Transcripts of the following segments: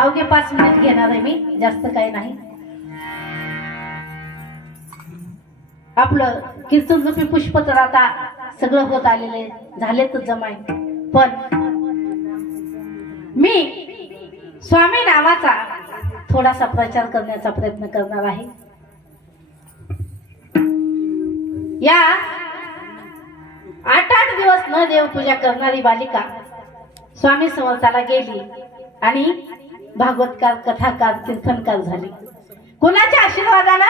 अवघे 5 मिनिट घेणार आहे मी, जास्त काही नाही. आपलं कीर्तन रूपी पुष्प तर आता सगळं होत आलेले झालेच जमाय. पण मी स्वामी नावाचा थोडासा प्रचार करण्याचा प्रयत्न करणार आहे. या 8 दिवस न देवपूजा करणारी बालिका स्वामी समर्थाला गेली आणि भागवतकार, कथाकार, कीर्तनकार झाली. कोणाच्या आशीर्वादाला?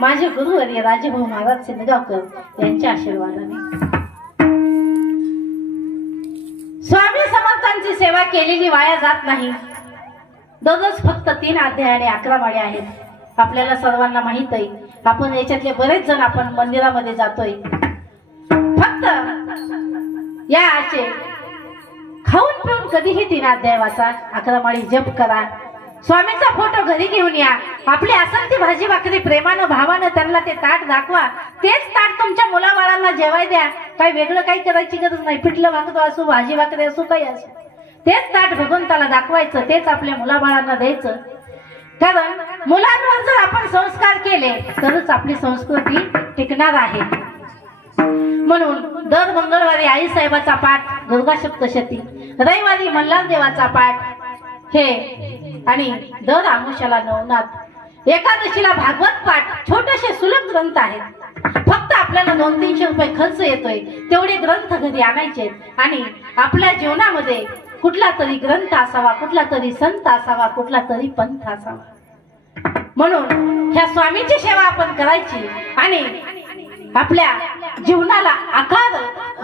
माझे गुरुवर्य राजेभाऊ महाराज सिंदगावकर यांच्या आशीर्वादाने. स्वामी समर्थांची सेवा केलेली वाया जात नाही. दररोज फक्त 3 अध्याय आणि 11 माळे आहेत. आपल्याला सर्वांना माहित आहे. आपण याच्यातले बरेच जण आपण मंदिरामध्ये जातोय. फक्त याचे खाऊन पिऊन कधीही 3 अध्याय वाचा, 11 माळी जप करा, स्वामींचा फोटो घरी घेऊन या, आपली असेल ती भाजी भाकरी प्रेमानं भावानं त्यांना ते ताट दाखवा. तेच ताट तुमच्या मुलाबाळांना जेवाय द्या. काही वेगळं काही करायची गरज नाही. पिठलं भाकर असो, भाजी भाकरी असो, काही असो, तेच ताट भगवंताला दाखवायचं, तेच आपल्या मुलाबाळांना द्यायचं. कारण मुलांवर जर आपण संस्कार केले तरच आपली संस्कृती टिकणार आहे. म्हणून दर मंगळवारी आई साहेबाचा पाठ, दुर्गा सप्तशती, रविवारी मल्हार देवाचा पाठ हे, आणि दर आमुष्याला नवनाथ, एकादशीला भागवत पाठ. छोटेसे सुलभ ग्रंथ आहेत. फक्त आपल्याला 200-300 रुपये खर्च येतोय. तेवढे ग्रंथ घरी आणायचे आणि आपल्या जीवनामध्ये कुठला तरी ग्रंथ असावा, कुठला तरी संत असावा, कुठला तरी पंथ असावा. म्हणून ह्या स्वामीची सेवा आपण करायची आणि आपल्या जीवनाला आकार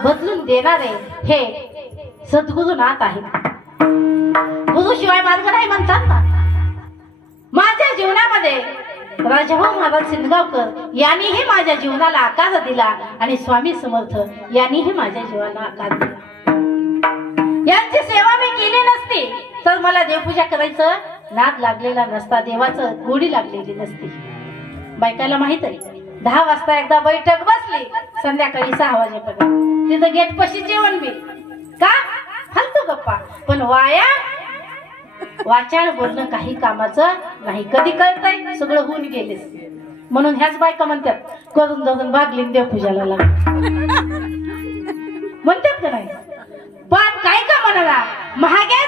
बदलून देणारे हे सद्गुरुनाथ आहेत. गुरु शिवाय मार्ग नाही म्हणतात ना. माझ्या जीवनामध्ये राजाभाऊ महाराज सिंदगावकर यांनीही माझ्या जीवनाला आकार दिला आणि स्वामी समर्थ यांनीही माझ्या जीवनाला आकार दिला. यांची सेवा मी केली नसती तर मला देवपूजा करायचं नाद लागलेला नसता, देवाचं गोडी लागलेली नसती. बायकाला माहित आहे 10 वाजता एकदा बैठक बसली, संध्याकाळी 6 वाजेपर्यंत तिथं गेट पशी जेवण बी का फालतू गप्पा. पण वाचाळ बोलणं काही कामाचं नाही. कधी कळतंय? सगळं होऊन गेलेस. म्हणून ह्याच बायका म्हणतात करून धरून भागली देवपूजाला लागली म्हणतात का नाही. पण काय का म्हणाला महाग्या